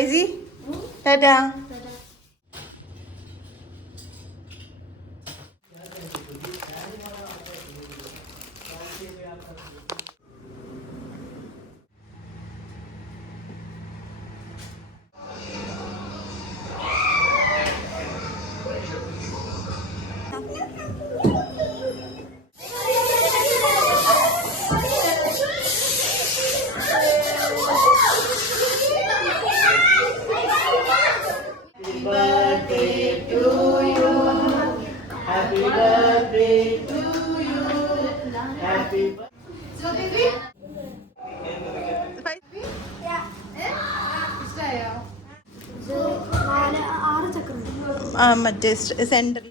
ടാറ്റാ. മറ്റേ സെൻറ്ററിൽ.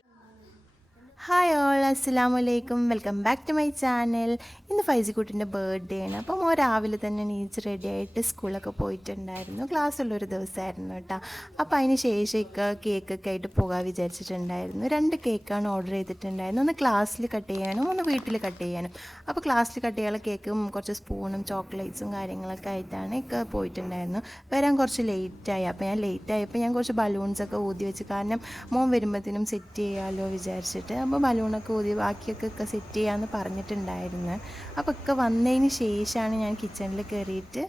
Hi all, അസ്സലാമു അലൈക്കും. Welcome back to my channel. ഇന്ന് ഫൈസിക്കുട്ടിൻ്റെ ബർത്ത്ഡേ ആണ്. അപ്പം രാവിലെ തന്നെ നീച്ച് റെഡി ആയിട്ട് സ്കൂളൊക്കെ പോയിട്ടുണ്ടായിരുന്നു. ക്ലാസ്സുള്ളൊരു ദിവസമായിരുന്നു കേട്ടോ. അപ്പോൾ അതിന് ശേഷം കേക്കൊക്കെ ആയിട്ട് പോകാൻ വിചാരിച്ചിട്ടുണ്ടായിരുന്നു. 2 കേക്കാണ് ഓർഡർ ചെയ്തിട്ടുണ്ടായിരുന്നു. ഒന്ന് ക്ലാസ്സിൽ കട്ട് ചെയ്യാനും ഒന്ന് വീട്ടിൽ കട്ട് ചെയ്യാനും. അപ്പോൾ ക്ലാസ്സിൽ കട്ട് ചെയ്യാനുള്ള കേക്കും കുറച്ച് സ്പൂണും ചോക്ലേറ്റ്സും കാര്യങ്ങളൊക്കെ ആയിട്ടാണ് പോയിട്ടുണ്ടായിരുന്നു. വരാൻ കുറച്ച് ലേറ്റായി. അപ്പോൾ ഞാൻ ലേറ്റായപ്പോൾ ഞാൻ കുറച്ച് ബലൂൺസൊക്കെ ഊതി വെച്ച്, കാരണം മോൻ വരുമ്പോഴത്തേനും സെറ്റ് ചെയ്യാമല്ലോ വിചാരിച്ചിട്ട്. അപ്പോൾ ബലൂണൊക്കെ ഊതി ബാക്കിയൊക്കെ സെറ്റ് ചെയ്യാമെന്ന് പറഞ്ഞിട്ടുണ്ടായിരുന്നു. അപ്പോൾ ഒക്കെ വന്നതിന് ശേഷമാണ് ഞാൻ കിച്ചണിൽ കയറിയിട്ട്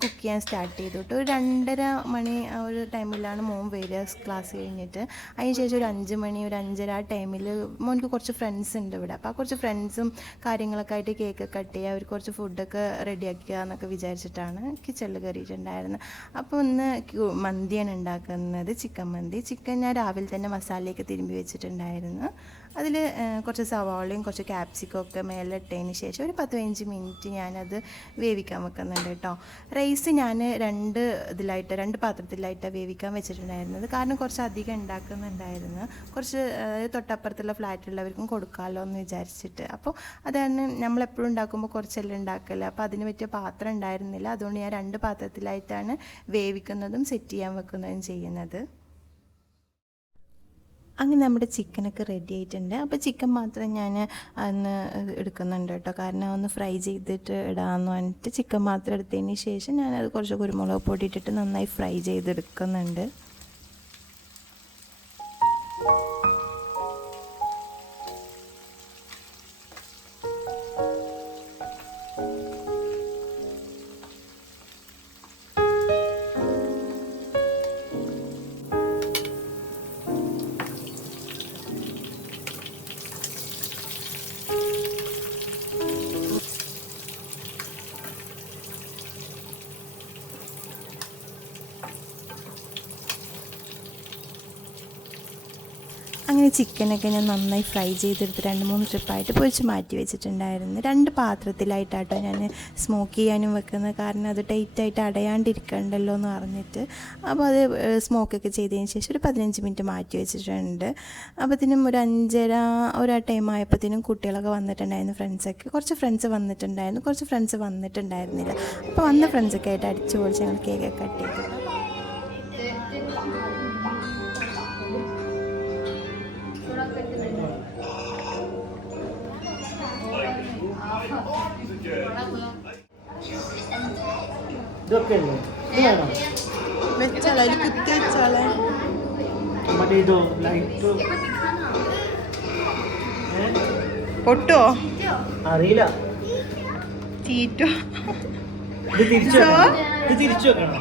കുക്ക് ചെയ്യാൻ സ്റ്റാർട്ട് ചെയ്തു കേട്ടോ. ഒരു 2:30 മണി ഒരു ടൈമിലാണ് മോൻ വരിക ക്ലാസ് കഴിഞ്ഞിട്ട്. അതിന് ശേഷം ഒരു 5 മണി ഒരു 5:30 ആ ടൈമിൽ മോനിക്ക് കുറച്ച് ഫ്രണ്ട്സ് ഉണ്ട് ഇവിടെ. അപ്പോൾ ആ കുറച്ച് ഫ്രണ്ട്സും കാര്യങ്ങളൊക്കെ ആയിട്ട് കേക്ക് കട്ട് ചെയ്യുക, അവർക്ക് കുറച്ച് ഫുഡൊക്കെ റെഡിയാക്കുക എന്നൊക്കെ വിചാരിച്ചിട്ടാണ് കിച്ചണിൽ കയറിയിട്ടുണ്ടായിരുന്നത്. അപ്പോൾ ഒന്ന് മന്തിയാണ് ഉണ്ടാക്കുന്നത്, ചിക്കൻ മന്തി. ചിക്കൻ ഞാൻ രാവിലെ തന്നെ മസാലയൊക്കെ തിരുമ്പി വെച്ചിട്ടുണ്ടായിരുന്നു. അതിൽ കുറച്ച് സവാളയും കുറച്ച് ക്യാപ്സിക്കം ഒക്കെ മേലെ ഇട്ടതിന് ശേഷം ഒരു 10-15 മിനിറ്റ് ഞാനത് വേവിക്കാൻ വെക്കുന്നുണ്ട് കേട്ടോ. റൈസ് ഞാൻ 2 പാത്രത്തിലായിട്ടാണ് വേവിക്കാൻ വെച്ചിട്ടുണ്ടായിരുന്നത്. കാരണം കുറച്ച് അധികം ഉണ്ടാക്കുന്നുണ്ടായിരുന്നു, കുറച്ച് തൊട്ടപ്പുറത്തുള്ള ഫ്ലാറ്റുള്ളവർക്കും കൊടുക്കാമല്ലോ എന്ന് വിചാരിച്ചിട്ട്. അപ്പോൾ അതാണ് നമ്മളെപ്പോഴും ഉണ്ടാക്കുമ്പോൾ കുറച്ചെല്ലാം ഉണ്ടാക്കല്. അപ്പോൾ അതിന് പറ്റിയ പാത്രം ഉണ്ടായിരുന്നില്ല. അതുകൊണ്ട് ഞാൻ 2 പാത്രത്തിലായിട്ടാണ് വേവിക്കുന്നതും സെറ്റ് ചെയ്യാൻ വെക്കുന്നതും ചെയ്യുന്നത്. അങ്ങനെ നമ്മുടെ ചിക്കനൊക്കെ റെഡി ആയിട്ടുണ്ട്. അപ്പോൾ ചിക്കൻ മാത്രം ഞാൻ അന്ന് എടുക്കുന്നുണ്ട് കേട്ടോ, കാരണം ഒന്ന് ഫ്രൈ ചെയ്തിട്ട് ഇടാമെന്ന് പറഞ്ഞിട്ട് ചിക്കൻ മാത്രം എടുത്തതിന് ശേഷം ഞാനത് കുറച്ച് കുരുമുളക് പൊടി ഇട്ടിട്ട് നന്നായി ഫ്രൈ ചെയ്തെടുക്കുന്നുണ്ട്. അങ്ങനെ ചിക്കനൊക്കെ ഞാൻ നന്നായി ഫ്രൈ ചെയ്തെടുത്ത് 2-3 ട്രിപ്പായിട്ട് പൊരിച്ച് മാറ്റി വെച്ചിട്ടുണ്ടായിരുന്നു. 2 പാത്രത്തിലായിട്ടാട്ടോ ഞാൻ സ്മോക്ക് ചെയ്യാനും വെക്കുന്നത്, കാരണം അത് ടൈറ്റായിട്ട് അടയാണ്ടിരിക്കണ്ടല്ലോ എന്ന് പറഞ്ഞിട്ട്. അപ്പോൾ അത് സ്മോക്കൊക്കെ ചെയ്തതിന് ശേഷം ഒരു 15 മിനിറ്റ് മാറ്റി വെച്ചിട്ടുണ്ട്. അപ്പോഴത്തേനും ഒരു 5:30 ഒരു ടൈം ആയപ്പോഴത്തേനും കുട്ടികളൊക്കെ വന്നിട്ടുണ്ടായിരുന്നു. ഫ്രണ്ട്സൊക്കെ കുറച്ച് ഫ്രണ്ട്സ് വന്നിട്ടുണ്ടായിരുന്നു, കുറച്ച് ഫ്രണ്ട്സ് വന്നിട്ടുണ്ടായിരുന്നില്ല. അപ്പോൾ വന്ന ഫ്രണ്ട്സൊക്കെ ആയിട്ട് അടിച്ചു പൊളിച്ച് ഞങ്ങൾ കേക്കൊക്കെ കട്ട് ചെയ്തു. പൊട്ടോ അറിയില്ല, ചീറ്റോ തിരിച്ചു വെക്കണം.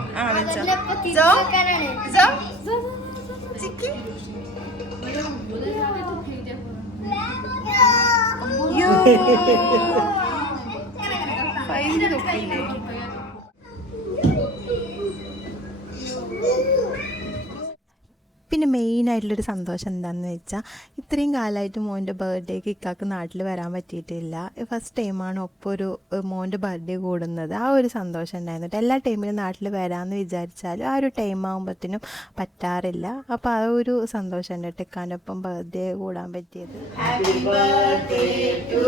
പിന്നെ മെയിനായിട്ടുള്ളൊരു സന്തോഷം എന്താണെന്ന് വെച്ചാൽ, ഇത്രയും കാലമായിട്ട് മോൻ്റെ ബർത്ത്ഡേക്ക് ഇക്കാക്ക് നാട്ടിൽ വരാൻ പറ്റിയിട്ടില്ല. ഫസ്റ്റ് ടൈമാണ് ഒപ്പം ഒരു മോൻ്റെ ബർത്ത്ഡേ കൂടുന്നത്. ആ ഒരു സന്തോഷം ഉണ്ടായിരുന്നു. എല്ലാ ടൈമിലും നാട്ടിൽ വരാമെന്ന് വിചാരിച്ചാലും ആ ഒരു ടൈം ആകുമ്പോഴത്തേനും പറ്റാറില്ല. അപ്പോൾ ആ ഒരു സന്തോഷം ഉണ്ട് കേട്ടോ ഇക്കാനൊപ്പം ബർത്ത്ഡേ കൂടാൻ പറ്റിയത്. Happy birthday to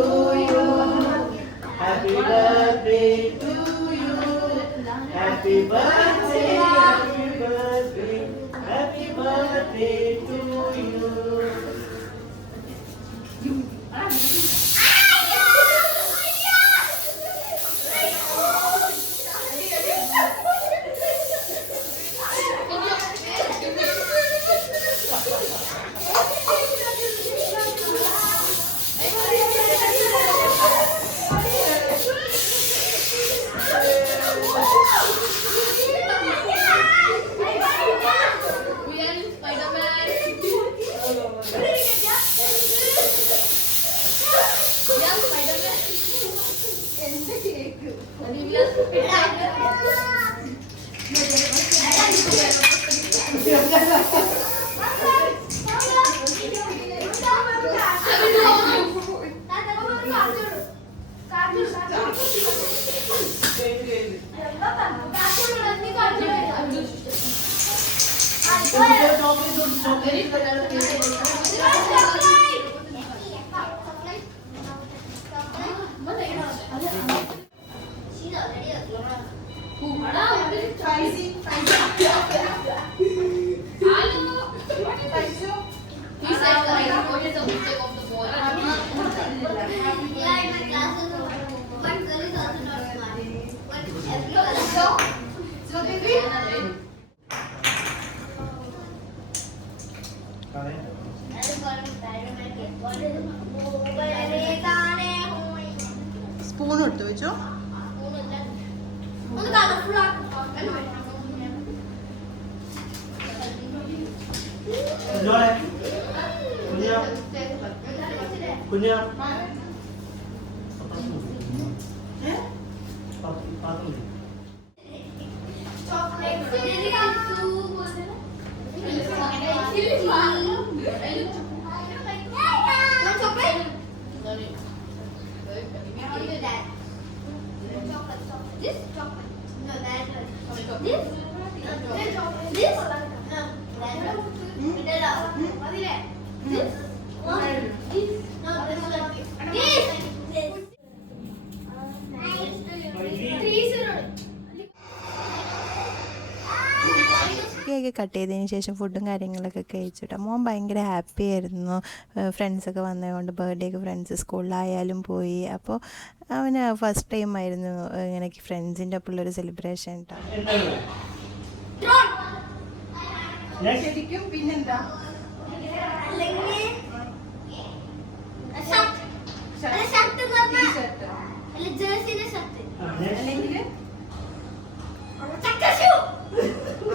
you. Happy birthday to you. Happy birthday, happy birthday, happy birthday to you. Spoon എടുത്തു വെച്ചോ. കുഞ്ഞാ കേക്ക് കട്ട് ചെയ്തതിന് ശേഷം ഫുഡും കാര്യങ്ങളൊക്കെ കഴിച്ചിട്ട് മോൻ ഭയങ്കര ഹാപ്പി ആയിരുന്നു. ഫ്രണ്ട്സൊക്കെ വന്നതുകൊണ്ട് ബർത്ത്ഡേക്ക് ഫ്രണ്ട്സ് സ്കൂളിലായാലും പോയി. അപ്പോൾ അവന് ഫസ്റ്റ് ടൈം ആയിരുന്നു ഇങ്ങനെ ഫ്രണ്ട്സിൻ്റെ ഒപ്പമുള്ളൊരു സെലിബ്രേഷൻ കേട്ടോ. ശരിക്കും പിന്നെന്താ അല്ലെങ്കിൽ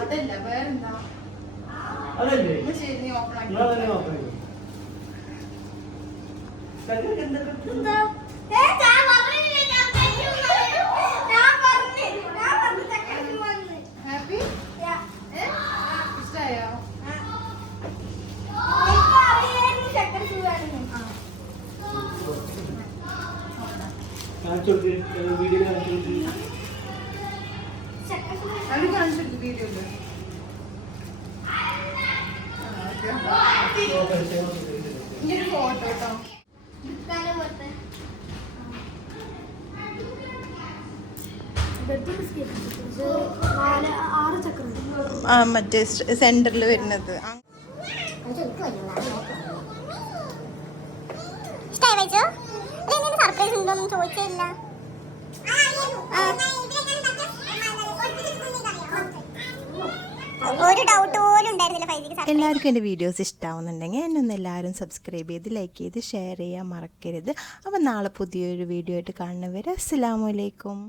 അതല്ല വേറെന്താ ശരി നീ ഓപ്പൺ ആക്കി ഹാപ്പി ഇഷ്ടായോ? വീഡിയോ കാണിച്ചു വീഡിയോയില് ഇങ്ങനെ ഫോട്ടോ കേട്ടോ. മറ്റേ സെന്ററിൽ വരുന്നത് സർപ്രൈസ് ഉണ്ടോന്നും ചോദിച്ചില്ല. ഒരു ഡൗട്ട് പോലും ഉണ്ടായിരുന്നില്ല. എല്ലാവർക്കും എൻ്റെ വീഡിയോസ് ഇഷ്ടമാവുന്നുണ്ടെങ്കിൽ എന്നെ ഒന്ന് എല്ലാവരും സബ്സ്ക്രൈബ് ചെയ്ത് ലൈക്ക് ചെയ്ത് ഷെയർ ചെയ്യാൻ മറക്കരുത്. അപ്പോൾ നാളെ പുതിയൊരു വീഡിയോ ആയിട്ട് കാണുന്നവരെ അസ്സലാമു അലൈക്കും.